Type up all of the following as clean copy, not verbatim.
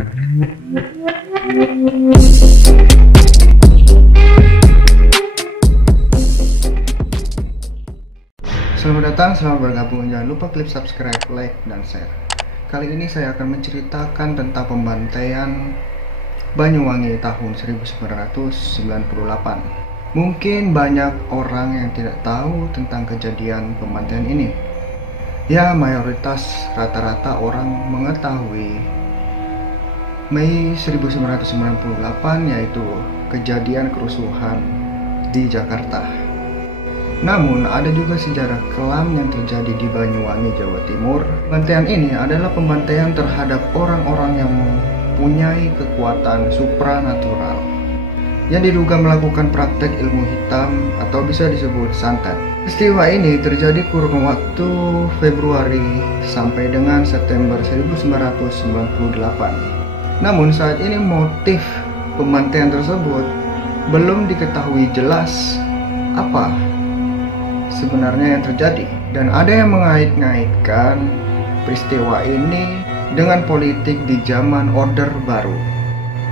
Selamat datang, selamat bergabung. Jangan lupa klik subscribe, like, dan share. Kali ini saya akan menceritakan tentang pembantaian Banyuwangi tahun 1998. Mungkin banyak orang yang tidak tahu tentang kejadian pembantaian ini. Ya, mayoritas rata-rata orang mengetahui Mei 1998, yaitu kejadian kerusuhan di Jakarta. Namun ada juga sejarah kelam yang terjadi di Banyuwangi, Jawa Timur. Pembantaian ini adalah pembantaian terhadap orang-orang yang mempunyai kekuatan supranatural yang diduga melakukan praktek ilmu hitam atau bisa disebut santet. Peristiwa ini terjadi kurun waktu Februari sampai dengan September 1998. Namun saat ini motif pembantaian tersebut belum diketahui jelas apa sebenarnya yang terjadi, dan ada yang mengait-ngaitkan peristiwa ini dengan politik di zaman Orde Baru.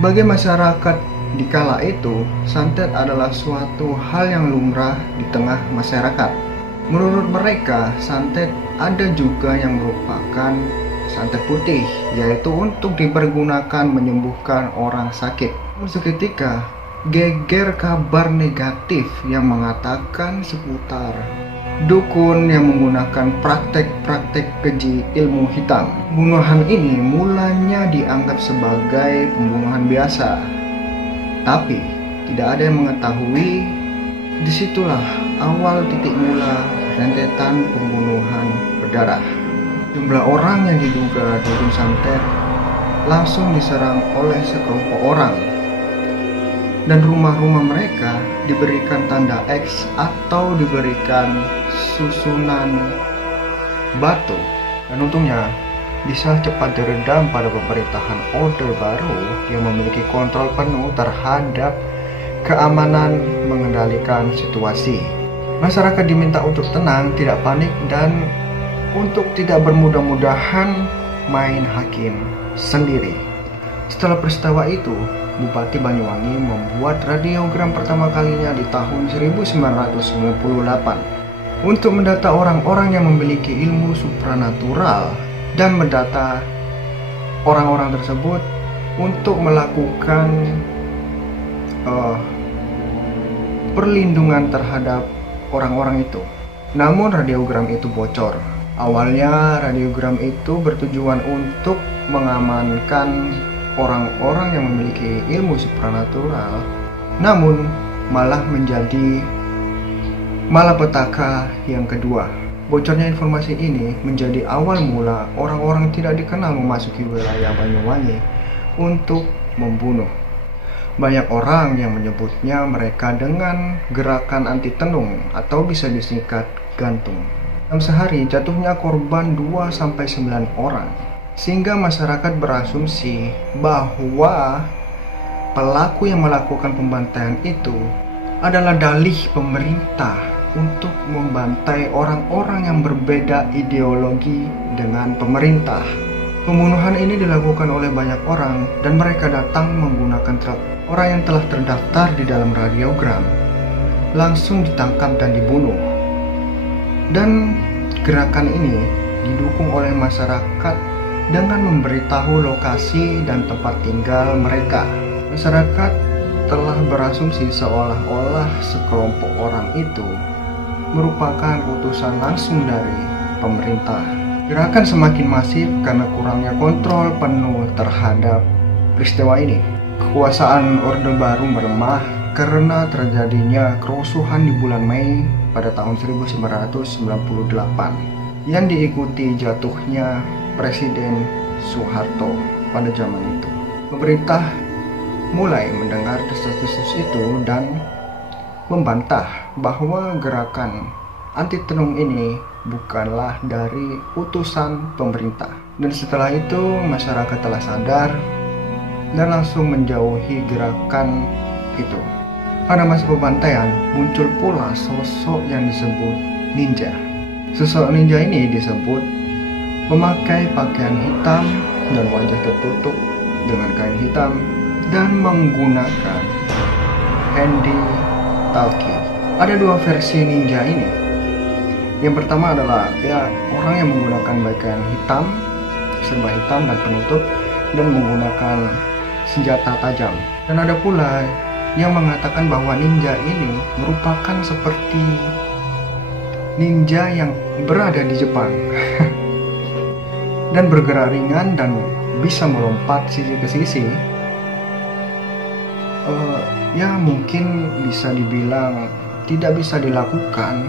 Bagi masyarakat di kala itu, santet adalah suatu hal yang lumrah di tengah masyarakat. Menurut mereka, santet ada juga yang merupakan santet putih, yaitu untuk dipergunakan menyembuhkan orang sakit. Seketika geger kabar negatif yang mengatakan seputar dukun yang menggunakan praktek-praktek keji ilmu hitam. Pembunuhan ini mulanya dianggap sebagai pembunuhan biasa, tapi tidak ada yang mengetahui disitulah awal titik mula rentetan pembunuhan berdarah. Jumlah orang yang diduga dukun santet langsung diserang oleh sekelompok orang, dan rumah-rumah mereka diberikan tanda X atau diberikan susunan batu. Dan untungnya bisa cepat diredam pada pemerintahan Orde Baru yang memiliki kontrol penuh terhadap keamanan mengendalikan situasi. Masyarakat diminta untuk tenang, tidak panik, dan untuk tidak bermudah-mudahan main hakim sendiri. Setelah peristiwa itu, Bupati Banyuwangi membuat radiogram pertama kalinya di tahun 1998 untuk mendata orang-orang yang memiliki ilmu supranatural dan mendata orang-orang tersebut untuk melakukan perlindungan terhadap orang-orang itu. Namun radiogram itu bocor. Awalnya radiogram itu bertujuan untuk mengamankan orang-orang yang memiliki ilmu supranatural, namun malah menjadi malapetaka yang kedua. Bocornya informasi ini menjadi awal mula orang-orang tidak dikenal memasuki wilayah Banyuwangi untuk membunuh. Banyak orang yang menyebutnya mereka dengan gerakan anti tenung atau bisa disingkat gantung. Dalam sehari jatuhnya korban 2-9 orang, sehingga masyarakat berasumsi bahwa pelaku yang melakukan pembantaian itu adalah dalih pemerintah untuk membantai orang-orang yang berbeda ideologi dengan pemerintah. Pembunuhan ini dilakukan oleh banyak orang dan mereka datang menggunakan truk. Orang yang telah terdaftar di dalam radiogram langsung ditangkap dan dibunuh. Dan gerakan ini didukung oleh masyarakat dengan memberitahu lokasi dan tempat tinggal mereka. Masyarakat telah berasumsi seolah-olah sekelompok orang itu merupakan utusan langsung dari pemerintah. Gerakan semakin masif karena kurangnya kontrol penuh terhadap peristiwa ini. Kekuasaan Orde Baru melemah karena terjadinya kerusuhan di bulan Mei pada tahun 1998 yang diikuti jatuhnya Presiden Soeharto pada zaman itu. Pemerintah mulai mendengar desas-desus itu dan membantah bahwa gerakan anti tenung ini bukanlah dari utusan pemerintah. Dan setelah itu masyarakat telah sadar dan langsung menjauhi gerakan itu. Pada masa pembantaian muncul pula sosok yang disebut ninja. Sosok ninja ini disebut memakai pakaian hitam dan wajah tertutup dengan kain hitam dan menggunakan handy talkie. Ada dua versi ninja ini. Yang pertama adalah orang yang menggunakan pakaian hitam, serba hitam dan penutup, dan menggunakan senjata tajam. Dan ada pula yang mengatakan bahwa ninja ini merupakan seperti ninja yang berada di Jepang dan bergerak ringan dan bisa melompat sisi ke sisi. Mungkin bisa dibilang tidak bisa dilakukan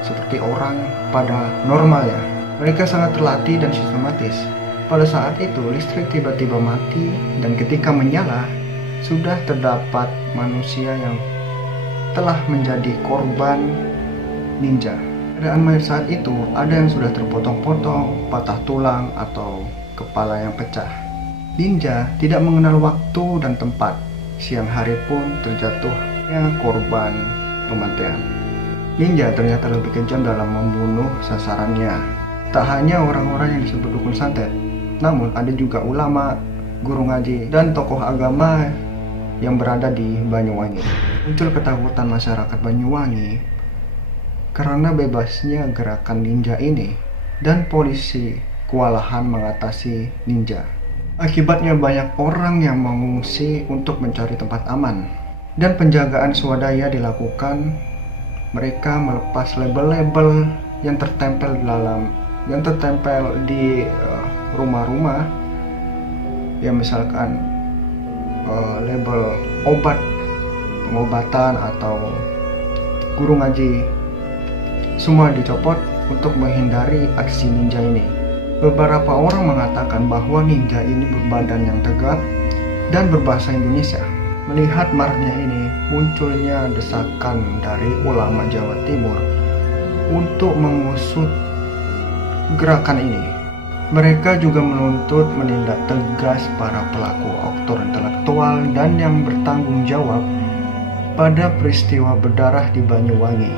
seperti orang pada normalnya. Mereka sangat terlatih dan sistematis. Pada saat itu listrik tiba-tiba mati, dan ketika menyala sudah terdapat manusia yang telah menjadi korban ninja. Keadaan mayat saat itu ada yang sudah terpotong-potong, patah tulang, atau kepala yang pecah. Ninja tidak mengenal waktu dan tempat. Siang hari pun terjatuhnya korban pembantaian. Ninja ternyata lebih kejam dalam membunuh sasarannya. Tak hanya orang-orang yang disebut dukun santet, namun ada juga ulama, guru ngaji, dan tokoh agama yang berada di Banyuwangi. Muncul ketakutan masyarakat Banyuwangi karena bebasnya gerakan ninja ini, dan polisi kewalahan mengatasi ninja. Akibatnya banyak orang yang mengungsi untuk mencari tempat aman, dan penjagaan swadaya dilakukan. Mereka melepas label-label yang tertempel di rumah-rumah, ya misalkan label obat, pengobatan, atau guru ngaji, semua dicopot untuk menghindari aksi ninja ini. Beberapa orang mengatakan bahwa ninja ini berbadan yang tegap dan berbahasa Indonesia. Melihat maraknya ini, munculnya desakan dari ulama Jawa Timur untuk mengusut gerakan ini. Mereka juga menuntut menindak tegas para pelaku aktor intelektual dan yang bertanggung jawab pada peristiwa berdarah di Banyuwangi.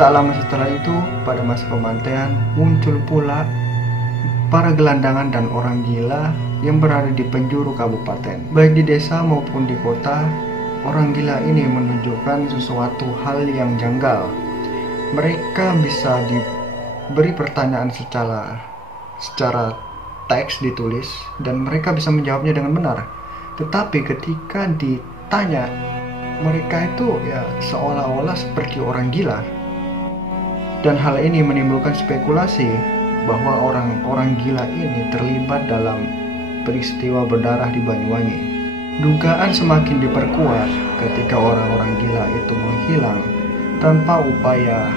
Tak lama setelah itu, pada masa pembantaian, muncul pula para gelandangan dan orang gila yang berada di penjuru kabupaten. Baik di desa maupun di kota, orang gila ini menunjukkan sesuatu hal yang janggal. Mereka bisa diberi pertanyaan secara teks ditulis, dan mereka bisa menjawabnya dengan benar. Tetapi ketika ditanya, mereka itu seolah-olah seperti orang gila. Dan hal ini menimbulkan spekulasi bahwa orang-orang gila ini terlibat dalam peristiwa berdarah di Banyuwangi. Dugaan semakin diperkuat ketika orang-orang gila itu menghilang tanpa upaya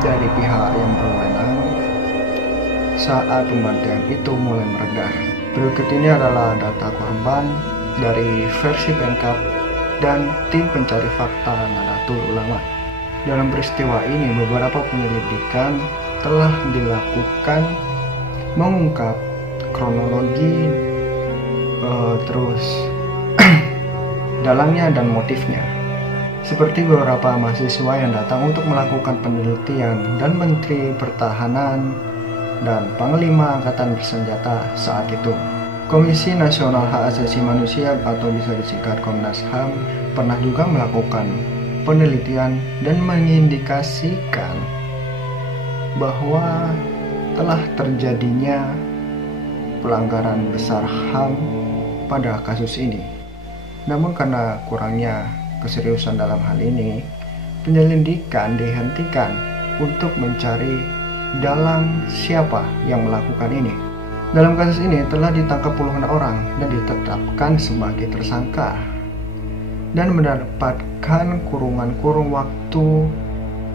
dari pihak yang berwenang saat pembantaian itu mulai mereda. Berikut ini adalah data korban dari versi Pemkab dan tim pencari fakta Nahdlatul Ulama. Dalam peristiwa ini, beberapa penyelidikan telah dilakukan mengungkap kronologi, terus dalangnya dan motifnya. Seperti beberapa mahasiswa yang datang untuk melakukan penelitian, dan Menteri Pertahanan dan Panglima Angkatan Bersenjata saat itu. Komisi Nasional Hak Asasi Manusia atau bisa disingkat Komnas HAM pernah juga melakukan penelitian dan mengindikasikan bahwa telah terjadinya pelanggaran besar HAM pada kasus ini. Namun karena kurangnya keseriusan dalam hal ini, penyelidikan dihentikan untuk mencari dalang siapa yang melakukan ini. Dalam kasus ini telah ditangkap puluhan orang dan ditetapkan sebagai tersangka dan mendapatkan kurung waktu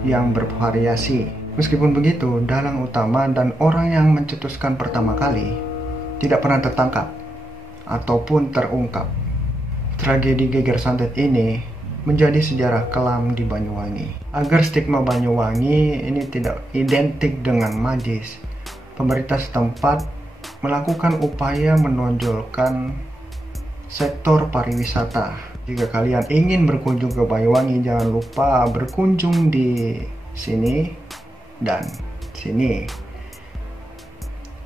yang bervariasi. Meskipun begitu, dalang utama dan orang yang mencetuskan pertama kali tidak pernah tertangkap ataupun terungkap. Tragedi geger santet ini menjadi sejarah kelam di Banyuwangi. Agar stigma Banyuwangi ini tidak identik dengan magis, pemerintah setempat melakukan upaya menonjolkan sektor pariwisata. Jika kalian ingin berkunjung ke Banyuwangi, jangan lupa berkunjung di sini dan sini.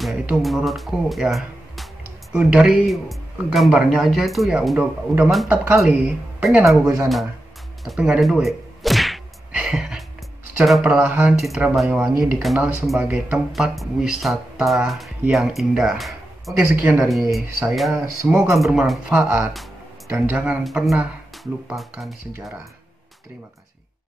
Ya, itu menurutku Dari gambarnya aja itu ya udah mantap kali. Pengen aku ke sana, tapi nggak ada duit. Secara perlahan, Citra Banyuwangi dikenal sebagai tempat wisata yang indah. Oke, sekian dari saya. Semoga bermanfaat dan jangan pernah lupakan sejarah. Terima kasih.